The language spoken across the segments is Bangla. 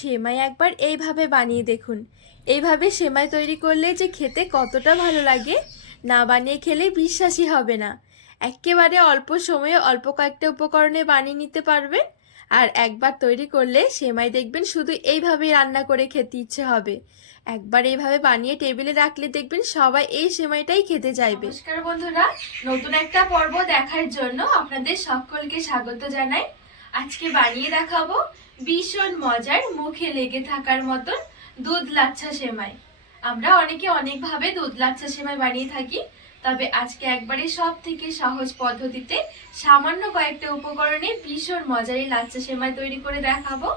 সেমাই একবার এইভাবে বানিয়ে দেখুন। এইভাবে সেমাই তৈরি করলে যে খেতে কতটা ভালো লাগে, না বানিয়ে খেলে বিশ্বাসই হবে না। একেবারে অল্প সময়ে অল্প কয়েকটা উপকরণে বানিয়ে নিতে পারবেন। আর একবার তৈরি করলে সেমাই দেখবেন শুধু এইভাবেই রান্না করে খেতে ইচ্ছে হবে। একবার এইভাবে বানিয়ে টেবিলে রাখলে দেখবেন সবাই এই সেমাইটাই খেতে চাইবে। নমস্কার বন্ধুরা, নতুন একটা পর্ব দেখার জন্য আপনাদের সকলকে স্বাগত জানাই। আজকে বানিয়ে দেখাবো ভীষণ মজার, মুখে লেগে থাকার মতন দুধ লাচ্ছা সেমাই। আমরা অনেকে অনেকভাবে দুধ লাচ্ছা সেমাই বানিয়ে থাকি, তবে আজকে একবারে সব থেকে সহজ পদ্ধতিতে সামান্য কয়েকটা উপকরণে ভীষণ মজার এই লাচ্ছা সেমাই তৈরি করে দেখাবো।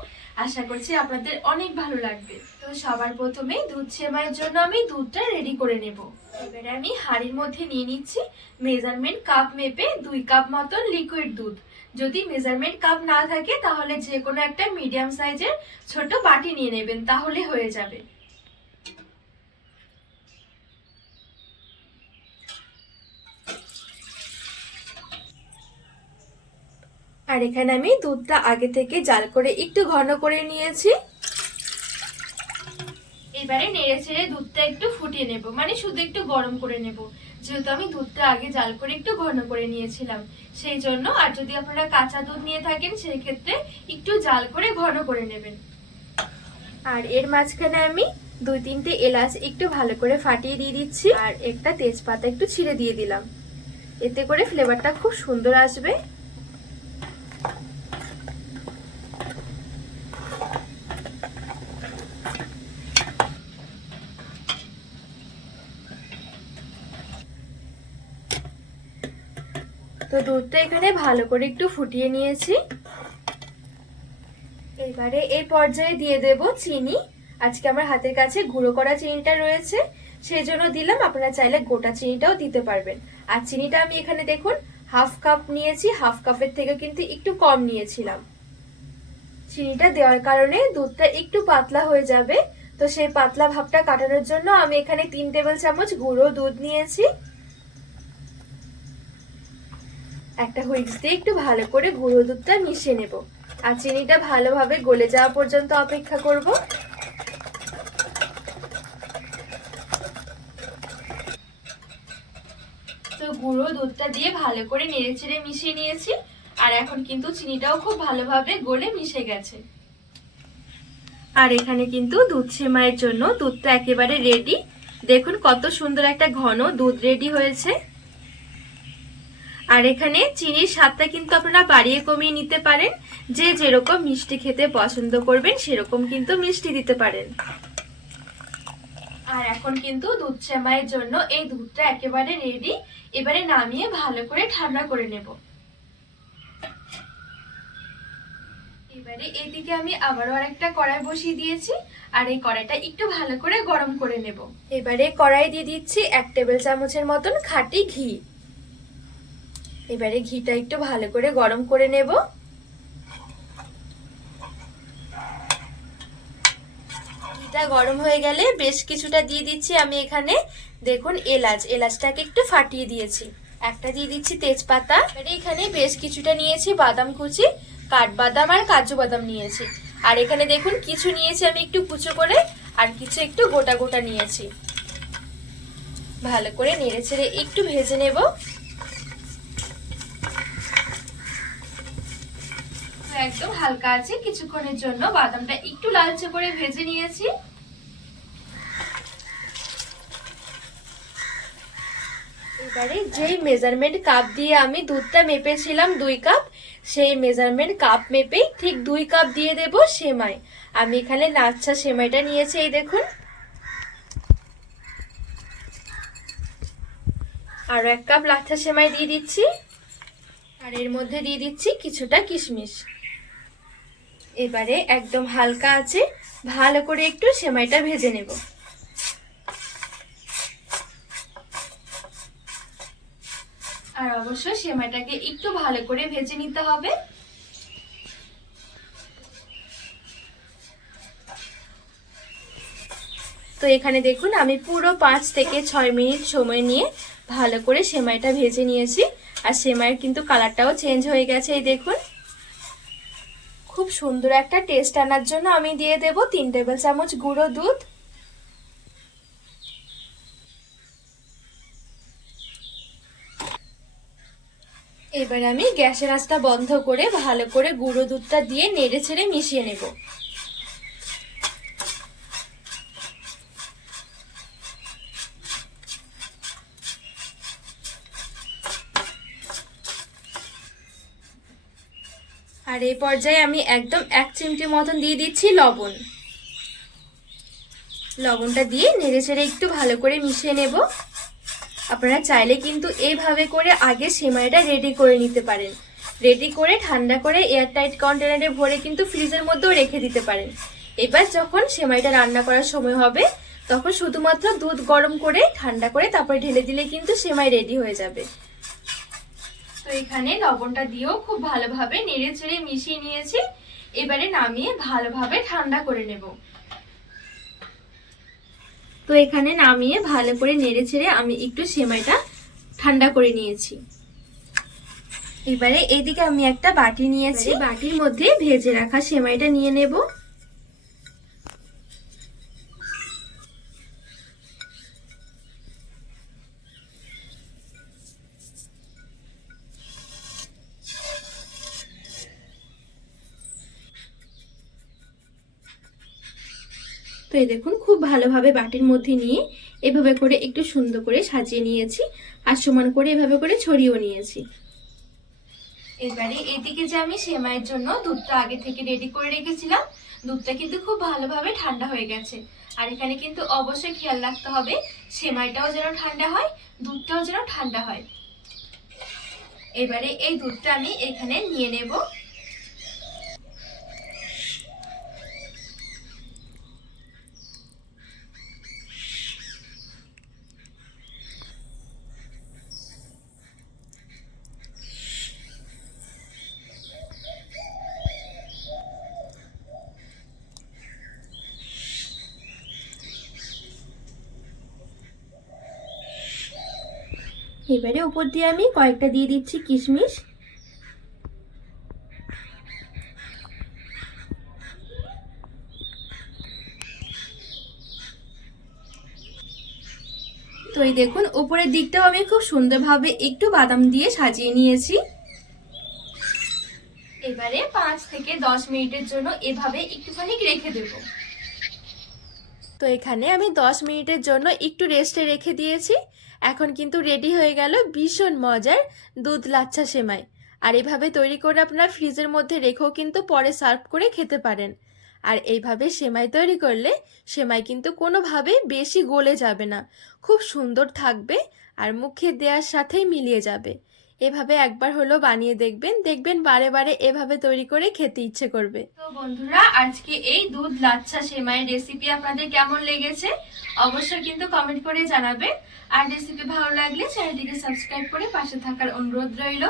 আশা করছি আপনাদের অনেক ভালো লাগবে। তো সবার প্রথমে দুধ সেমাইয়ের জন্য আমি দুধটা রেডি করে নেব। এবারে আমি হাঁড়ির মধ্যে নিয়ে নিচ্ছি মেজারমেন্ট কাপ মেপে দুই কাপ মতন লিকুইড দুধ। যদি মেজারমেন্ট কাপ না থাকে, তাহলে যে কোনো একটা মিডিয়াম সাইজের ছোট বাটি নিয়ে নেবেন, তাহলে হয়ে যাবে। আর এখানে আমি দুধটা আগে থেকে জাল করে একটু ঘন করে নিয়েছি। এবারে নেড়ে ছেড়ে দুধটা একটু ফুটিয়ে নেব। মানে শুধু একটু গরম করে নেব। যেহেতু আমি দুধটা আগে জাল করে একটু ঘন করে নিয়েছিলাম। সেই জন্য আর যদি আপনারা কাঁচা দুধ নিয়ে থাকেন সেই ক্ষেত্রে একটু জাল করে ঘন করে নেবেন। আর এর মাঝখানে আমি দুই তিনটে এলাচ একটু ভালো করে ফাটিয়ে দিয়ে দিচ্ছি। আর একটা তেজপাতা একটু ছিঁড়ে দিয়ে দিলাম। এতে করে ফ্লেভারটা খুব সুন্দর আসবে। তো দুধটা এখানে ভালো করে একটু ফুটিয়ে নিয়েছি। এবারে এই পর্যায়ে দিয়ে দেব চিনি। আজকে আমার হাতের কাছে গুঁড়ো করা চিনিটা রয়েছে সেই জন্য দিলাম, আপনারা চাইলে গোটা চিনিটাও দিতে পারবেন। আর চিনিটা আমি এখানে দেখুন, হাফ কাপ নিয়েছি, হাফ কাপের থেকে কিন্তু একটু কম নিয়েছিলাম। চিনিটা দেওয়ার কারণে দুধটা একটু পাতলা হয়ে যাবে। তো সেই পাতলা ভাবটা কাটানোর জন্য আমি এখানে তিন টেবিল চামচ গুঁড়ো দুধ নিয়েছি। একটা হুইক্স দিয়ে একটু ভালো করে গুঁড়ো দুধটা মিশিয়ে নেব। আর চিনিটা ভালোভাবে গলে যাওয়া পর্যন্ত অপেক্ষা করব। তো গুঁড়ো দুধটা দিয়ে ভালো করে নেড়ে চেড়ে মিশিয়ে নিয়েছি। আর এখন কিন্তু চিনিটাও খুব ভালোভাবে গলে মিশে গেছে। আর এখানে কিন্তু দুধ সেমাইয়ের জন্য দুধটা একেবারে রেডি দেখুন কত সুন্দর একটা ঘন দুধ রেডি হয়েছে। আর এখানে চিনির স্বাদটা কিন্তু আপনারা বাড়িয়ে কমিয়ে নিতে পারেন। যে যেরকম মিষ্টি খেতে পছন্দ করবেন, সেরকম কিন্তু মিষ্টি দিতে পারেন। আর এখন কিন্তু দুধ সেমাইয়ের জন্য এই দুধটা একেবারে রেডি এবারে নামিয়ে ভালো করে ঠান্ডা করে নেব। এবারে এদিকে আমি আবারও আরেকটা কড়াই বসিয়ে দিয়েছি, আর এই কড়াইটা একটু ভালো করে গরম করে নেব। এবারে কড়াই দিয়ে দিচ্ছি এক টেবিল চামচের মতন খাঁটি ঘি। এবারে ঘিটা একটু ভালো করে গরম করে নেব। ঘিটা গরম হয়ে গেলে বেশ কিছুটা দিয়ে দিচ্ছি আমি এখানে। দেখুন, এলাচ। এলাচটাকে একটু ফাটিয়ে দিয়েছি। একটা দিয়ে দিচ্ছি তেজপাতা। এবারে এখানে বেশ কিছুটা নিয়েছি বাদাম কুচি, কাঠবাদাম আর কাজু বাদাম নিয়েছি। আর এখানে দেখুন, কিছু নিয়েছি আমি একটু কুচো করে, আর কিছু একটু গোটা গোটা নিয়েছি। ভালো করে নেড়ে ছেড়ে একটু ভেজে নেব। একদম হালকা আছে। কিছুক্ষণের জন্য বাদামটা একটু লালচে করে ভেজে নিয়েছি। এবারে যেই মেজারমেন্ট কাপ দিয়ে আমি দুধটা মেপেছিলাম দুই কাপ সেই মেজারমেন্ট কাপ মেপেই ঠিক দুই কাপ দিয়ে দেব সেমাই। আমি এখানে লাচ্ছা সেমাইটা নিয়েছি, এই দেখুন। আরও এক কাপ লাচ্ছা সেমাই দিয়ে দিচ্ছি। আর এর মধ্যে দিয়ে দিচ্ছি কিছুটা কিশমিশ। এবারে একদম হালকা আছে, ভালো করে একটু সেমাইটা ভেজে নেব। আর অবশ্যই সেমাইটাকে একটু ভালো করে ভেজে নিতে হবে। তো এখানে দেখুন, আমি পুরো পাঁচ থেকে ছয় মিনিট সময় নিয়ে ভালো করে সেমাইটা ভেজে নিয়েছি। আর সেমাইয়ের কিন্তু কালারটাও চেঞ্জ হয়ে গেছে, এই দেখুন। সুন্দর একটা টেস্ট আনার জন্য আমি দিয়ে দেব তিন টেবিল চামচ গুঁড়ো দুধ। এবার আমি গ্যাসের আঁচটা বন্ধ করে ভালো করে গুঁড়ো দুধটা দিয়ে নেড়ে ছেড়ে মিশিয়ে নেব। আর এই পর্যায়ে আমি একদম এক চিমটি মতন দিয়ে দিচ্ছি লবণ। লবণটা দিয়ে নেড়ে ছেড়ে একটু ভালো করে মিশিয়ে নেব। আপনারা চাইলে কিন্তু এইভাবে করে আগে সেমাইটা রেডি করে নিতে পারেন। রেডি করে ঠান্ডা করে এয়ারটাইট কন্টেনারে ভরে কিন্তু ফ্রিজের মধ্যেও রেখে দিতে পারেন। এবার যখন সেমাইটা রান্না করার সময় হবে, তখন শুধুমাত্র দুধ গরম করে ঠান্ডা করে তারপরে ঢেলে দিলে কিন্তু সেমাই রেডি হয়ে যাবে। তো এখানে লবণটা দিয়েও খুব ভালোভাবে নেড়ে চেড়ে মিশিয়ে নিয়েছি। এবারে নামিয়ে ভালোভাবে ঠান্ডা করে নেব। তো এখানে নামিয়ে ভালো করে নেড়ে ছেড়ে আমি একটু সেমাইটা ঠান্ডা করে নিয়েছি। এবারে এদিকে আমি একটা বাটি নিয়েছি। বাটির মধ্যে ভেজে রাখা সেমাইটা নিয়ে নেব। তো এই দেখুন, খুব ভালোভাবে বাটির মধ্যে নিয়ে এভাবে করে একটু সুন্দর করে সাজিয়ে নিয়েছি আর সমান করে এভাবে করে ছড়িয়েও নিয়েছি। এবারে এদিকে যে আমি সেমাইয়ের জন্য দুধটা আগে থেকে রেডি করে রেখেছিলাম, দুধটা কিন্তু খুব ভালোভাবে ঠান্ডা হয়ে গেছে। আর এখানে কিন্তু অবশ্যই খেয়াল রাখতে হবে, সেমাইটাও যেন ঠান্ডা হয়, দুধটাও যেন ঠান্ডা হয়। এবারে এই দুধটা আমি এখানে নিয়ে নেব। এবারে উপর দিয়ে আমি কয়েকটা দিয়ে দিচ্ছি কিশমিশ। তো এই দেখুন, উপরের দিকটাও আমি খুব সুন্দরভাবে একটু বাদাম দিয়ে সাজিয়ে নিয়েছি। এবারে পাঁচ থেকে দশ মিনিটের জন্য এভাবে একটুখানি রেখে দেব। তো এখানে আমি দশ মিনিটের জন্য একটু রেস্টে রেখে দিয়েছি। এখন কিন্তু রেডি হয়ে গেল ভীষণ মজার দুধ লাচ্ছা সেমাই। আর এভাবে তৈরি করে আপনার ফ্রিজের মধ্যে রেখেও কিন্তু পরে সার্ভ করে খেতে পারেন। আর এইভাবে সেমাই তৈরি করলে সেমাই কিন্তু কোনোভাবেই বেশি গলে যাবে না। খুব সুন্দর থাকবে আর মুখে দেওয়ার সাথেই মিলিয়ে যাবে। এভাবে একবার হলো বানিয়ে দেখবেন। দেখবেন বারে বারে এভাবে তৈরি করে খেতে ইচ্ছে করবে। তো বন্ধুরা, আজকে এই দুধ লাচ্ছা সেমাইয়ের রেসিপি আপনাদের কেমন লেগেছে অবশ্যই কিন্তু কমেন্ট করে জানাবেন। আর রেসিপি ভালো লাগলে চ্যানেলটিকে সাবস্ক্রাইব করে পাশে থাকার অনুরোধ রইল।